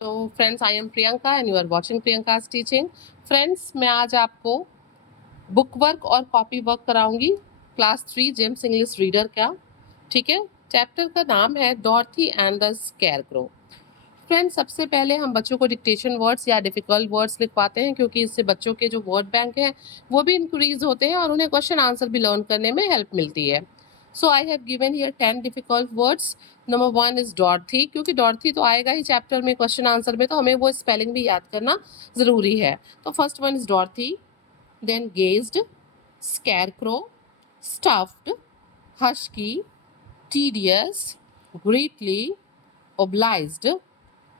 तो friends, I am Priyanka and you are watching Priyanka's teaching. Friends, मैं आज आपको बुक वर्क और कॉपी वर्क कराऊंगी क्लास 3 जेम्स इंग्लिश रीडर का। ठीक है, चैप्टर का नाम है Dorothy and the scarecrow. Friends, सबसे पहले हम बच्चों को डिक्टेशन वर्ड्स या डिफिकल्ट वर्ड्स लिखवाते हैं, क्योंकि इससे बच्चों के जो वर्ड बैंक है वो भी इंक्रीज होते हैं और उन्हें क्वेश्चन आंसर भी लर्न करने में हेल्प मिलती है। So I have given here 10 difficult words. Number 1 is Dorothy, क्योंकि डॉर्थी तो आएगा ही चैप्टर में क्वेश्चन आंसर में, तो हमें वो स्पेलिंग भी याद करना ज़रूरी है। तो first one is Dorothy, then gazed, scarecrow, stuffed, husky, tedious, greatly, obliged,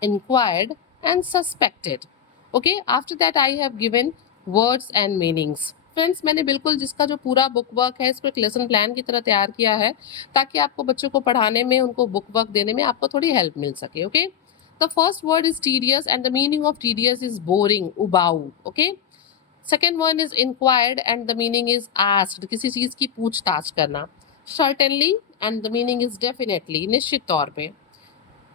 inquired, and suspected. Okay, after that I have given words and meanings. Friends, मैंने बिल्कुल जिसका जो पूरा बुक वर्क है इसको एक लेसन प्लान की तरह तैयार किया है, ताकि आपको बच्चों को पढ़ाने में, उनको बुक वर्क देने में आपको थोड़ी हेल्प मिल सके। Okay, the first word is tedious and the meaning of tedious is boring, उबाऊ। Okay, second one is inquired and the meaning is asked, किसी चीज की पूछताछ करना। Certainly and the meaning is definitely, निश्चित तौर पे।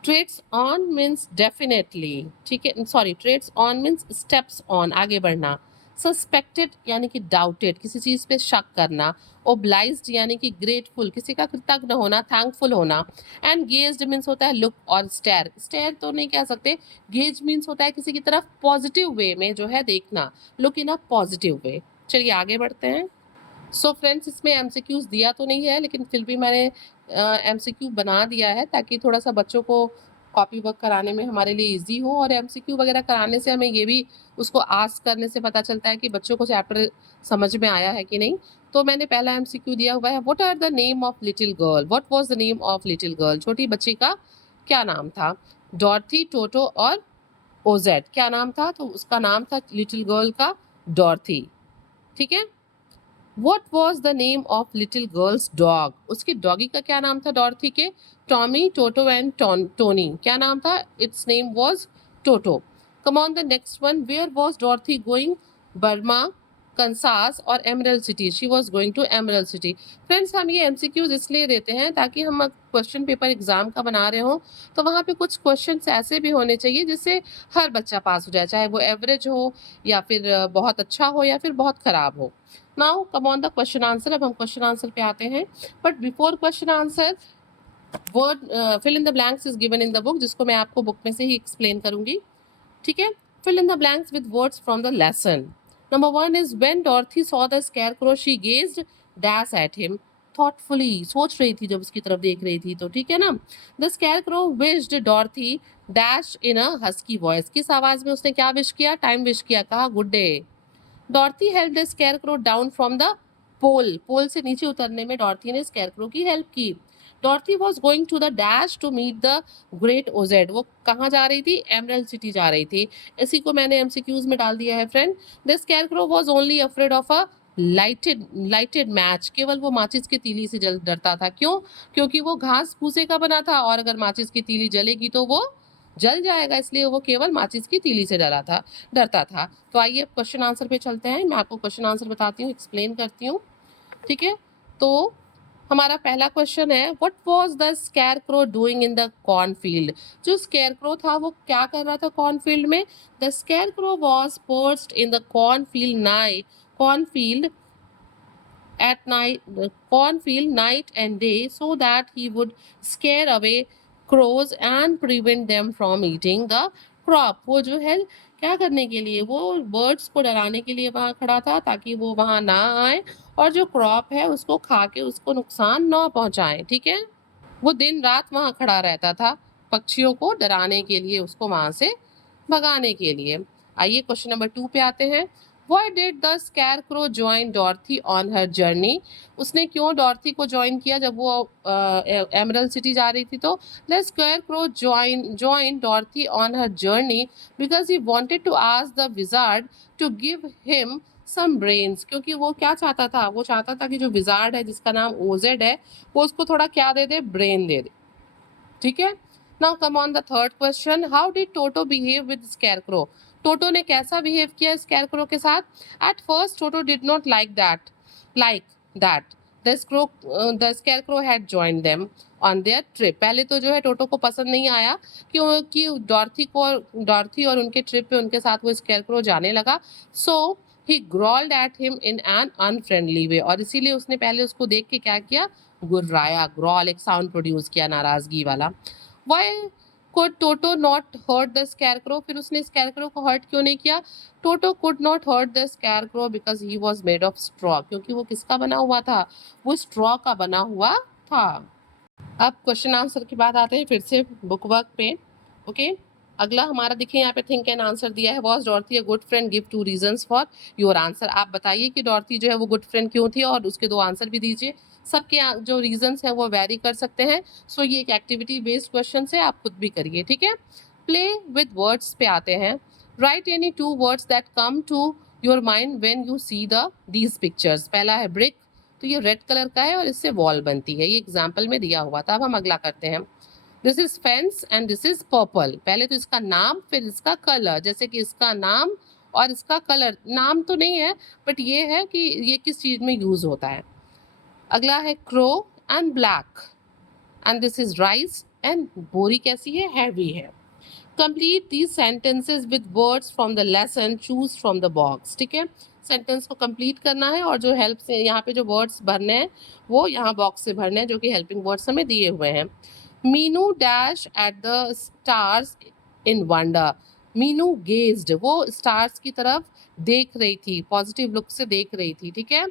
ट्रेड्स ऑन मीन्स डेफिनेटली, ठीक है, sorry, treads on means steps on, आगे बढ़ना। सस्पेक्टेड यानी कि डाउटेड, किसी चीज पे शक करना। ओब्लाइज्ड यानी कि ग्रेटफुल, किसी का कृतज्ञ होना, थैंकफुल होना। एंड गेज्ड मीन्स होता है लुक और स्टेयर, स्टेयर तो नहीं कह सकते, गेज मीन्स होता है किसी की तरफ पॉजिटिव वे में जो है देखना, look in a positive way. चलिए आगे बढ़ते हैं। सो फ्रेंड्स, इसमें एमसीक्यूज दिया तो नहीं है, लेकिन फिर भी मैंने एमसीक्यू बना दिया है, ताकि थोड़ा सा बच्चों को कॉपी वर्क कराने में हमारे लिए इजी हो। और एमसीक्यू वगैरह कराने से हमें ये भी उसको आस्क करने से पता चलता है कि बच्चों को चैप्टर समझ में आया है कि नहीं। तो मैंने पहला एमसीक्यू दिया हुआ है, what are the name of little girl, what was the name of little girl, छोटी बच्ची का क्या नाम था। डॉर्थी, टोटो और ओजेड, क्या नाम था, तो उसका नाम था लिटिल गर्ल का डॉर्थी। ठीक है, What was the name of little girl's dog? उसकी डॉगी का क्या नाम था डॉर्थी के? टॉमी, टोटो एंड टोनी, क्या नाम था? Its name was Toto. Come on, the next one. Where was Dorothy going? Burma, Kansas और Emerald City. She was going to Emerald City. Friends, हम ये एमसीक्यूज इसलिए देते हैं ताकि हम क्वेश्चन पेपर एग्जाम का बना रहे हो तो वहाँ पे कुछ क्वेश्चंस ऐसे भी होने चाहिए जिससे हर बच्चा पास हो जाए, चाहे वो एवरेज हो या फिर बहुत अच्छा हो या फिर बहुत खराब हो। Now come on the question answer. अब हम क्वेश्चन आंसर पे आते हैं, but before question answer, word fill in the blanks is given in the book, जिसको मैं आपको बुक में से ही एक्सप्लेन करूंगी। ठीक है, fill in the blanks with words from the lesson. Number 1 is when Dorothy saw the scarecrow, she gazed dash at him thoughtfully. सोच रही थी जब उसकी तरफ देख रही थी तो, ठीक है ना। The scarecrow wished Dorothy dash in a husky voice. किस आवाज में उसने क्या विश किया? टाइम विश किया, कहा good day. Dorothy help the scarecrow down from the pole, pole से नीचे उतरने में डॉर्थी ने स्कैरक्रो की हेल्प की। Dorothy was going to the dash to meet the great Oz, वो कहाँ जा रही थी? एमरल्ड सिटी जा रही थी। इसी को मैंने एमसीक्यूज में डाल दिया है friend. The scarecrow was only afraid of a lighted match, केवल वो माचिस की तीली से जल डरता था। क्यों? क्योंकि वो घास भूसे का बना था और अगर माचिस की तीली जलेगी तो वो जल जाएगा, इसलिए वो केवल माचिस की तीली से डरता था। तो आइए क्वेश्चन आंसर पे चलते हैं। मैं आपको क्वेश्चन आंसर बताती हूँ, एक्सप्लेन करती हूँ। ठीक है, तो हमारा पहला क्वेश्चन है, what was the scarecrow doing in the cornfield. जो स्कैरक्रो था वो क्या कर रहा था कॉर्नफील्ड में? The scarecrow was perched in the cornfield at night, the cornfield night and day, so that he would scare away crows and prevent them from eating the crop. वो जो है क्या करने के लिए? वो बर्ड्स को डराने के लिए वहां खड़ा था, ताकि वो वहां ना आए और जो क्रॉप है उसको खा के उसको नुकसान ना पहुंचाए। ठीक है, वो दिन रात वहां खड़ा रहता था पक्षियों को डराने के लिए, उसको वहां से भगाने के लिए। आइए क्वेश्चन नंबर 2 पे आते हैं। Why did the scarecrow join Dorothy on her journey? उसने क्यों डॉर्थी को ज्वाइन किया जब वो एमरल्ड सिटी जा रही थी? तो the scarecrow joined Dorothy on her journey because he wanted to ask the wizard to give him some brains. क्योंकि वो क्या चाहता था? वो चाहता था कि जो विजार्ड है जिसका नाम ओजेड है वो उसको थोड़ा क्या दे दे? ब्रेन दे दे। ठीक है, now come on the third question, how did Toto behave with scarecrow. Toto ने कैसा बिहेव किया स्कैरक्रो के साथ? At first Toto did not like that the scarecrow had joined them on their trip. पहले तो जो है टोटो को पसंद नहीं आया क्योंकि डॉर्थी और उनके ट्रिप पे उनके साथ वो स्कैरक्रो जाने लगा। So he growled at him in an unfriendly way, और इसीलिए उसने पहले उसको देख के क्या किया, गुर्राया, ग्रॉल एक साउंड प्रोड्यूस किया नाराजगी वाला। Why could Toto not hurt the scarecrow? फिर उसने स्कैरक्रो को हर्ट क्यों नहीं किया? Toto could not hurt the scarecrow because he was made of straw, क्योंकि वो किसका बना हुआ था? वो स्ट्रॉ का बना हुआ था। अब क्वेश्चन आंसर की बात आते हैं फिर से बुक वर्क पे। ओके, अगला हमारा देखिए यहाँ पे थिंक एंड आंसर दिया है। Was Dorothy a good friend, give 2 reasons for your answer. आप बताइए कि डॉर्थी जो है वो गुड फ्रेंड क्यों थी, और उसके 2 आंसर भी दीजिए। सबके जो रीजंस हैं वो वेरी कर सकते हैं। सो ये एक एक्टिविटी बेस्ड क्वेश्चन है, आप खुद भी करिए, ठीक है। प्ले विद वर्ड्स पे आते हैं। Write any 2 words that come to your mind when you see these pictures. पहला है ब्रिक, तो ये रेड कलर का है और इससे वॉल बनती है, ये एग्जाम्पल में दिया हुआ था। अब हम अगला करते हैं। This is fence and this is purple. पहले तो इसका नाम फिर इसका कलर, जैसे कि इसका नाम और इसका कलर, नाम तो नहीं है बट ये है कि ये किस चीज में यूज होता है। अगला है crow and black, and this is rice, and बोरी कैसी है, हैवी है। Complete these sentences with words from the lesson, choose from the box. ठीक है, सेंटेंस को कंप्लीट करना है और जो हेल्प से यहाँ पे जो वर्ड्स भरने हैं वो यहाँ बॉक्स से भरने हैं, जो कि हेल्पिंग वर्ड्स हमें दिए हुए हैं। Meenu dash at the stars in wonder. Meenu gazed, वो स्टार्स की तरफ देख रही थी, पॉजिटिव लुक से देख रही थी, ठीक है,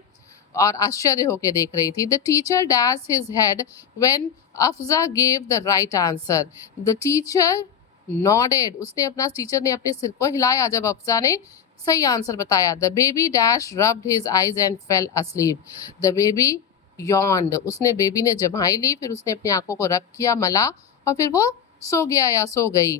और आश्चर्य होकर देख रही थी। The teacher dash his head when Afza gave the right answer. The teacher nodded, उसने अपना टीचर ने अपने सिर को हिलाया जब अफजा ने सही आंसर बताया। The baby dash rubbed his eyes and fail asleep. The baby yawned, उसने बेबी ने जमाई ली, फिर उसने अपनी आंखों को रब किया, मला, और फिर वो सो गया या सो गई।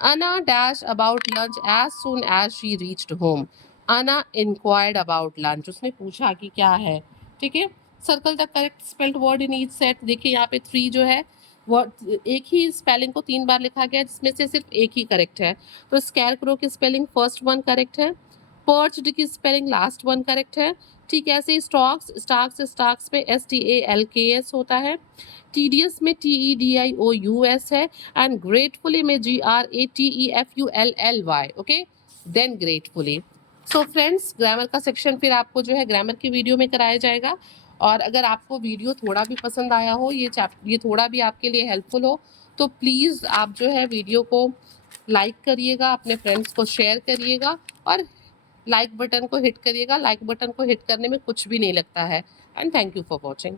Anna dash about lunch as soon as she reached home. Anna inquired about lunch, उसने पूछा कि क्या है, ठीक है। Circle the correct spelled word in each set. देखिए यहाँ पे 3 जो है वर्ड, एक ही स्पेलिंग को 3 बार लिखा गया है, जिसमें से सिर्फ एक ही करेक्ट है। तो स्कैरक्रो की स्पेलिंग फर्स्ट 1 करेक्ट है, पर्च्ड की स्पेलिंग लास्ट 1 करेक्ट है। ठीक ऐसे ही स्टार्क्स में STALKS होता है, टीडियस में TEDIOUS है, एंड ग्रेटफुली में GRATEFULLY। Okay, then gratefully. So friends, grammar का सेक्शन फिर आपको जो है ग्रामर की वीडियो में कराया जाएगा। और अगर आपको वीडियो थोड़ा भी पसंद आया हो, ये थोड़ा भी आपके लिए हेल्पफुल हो, तो प्लीज़ आप जो है वीडियो को लाइक करिएगा, अपने फ्रेंड्स को शेयर करिएगा, और लाइक बटन को हिट करिएगा। लाइक बटन को हिट करने में कुछ भी नहीं लगता है। And thank you for watching.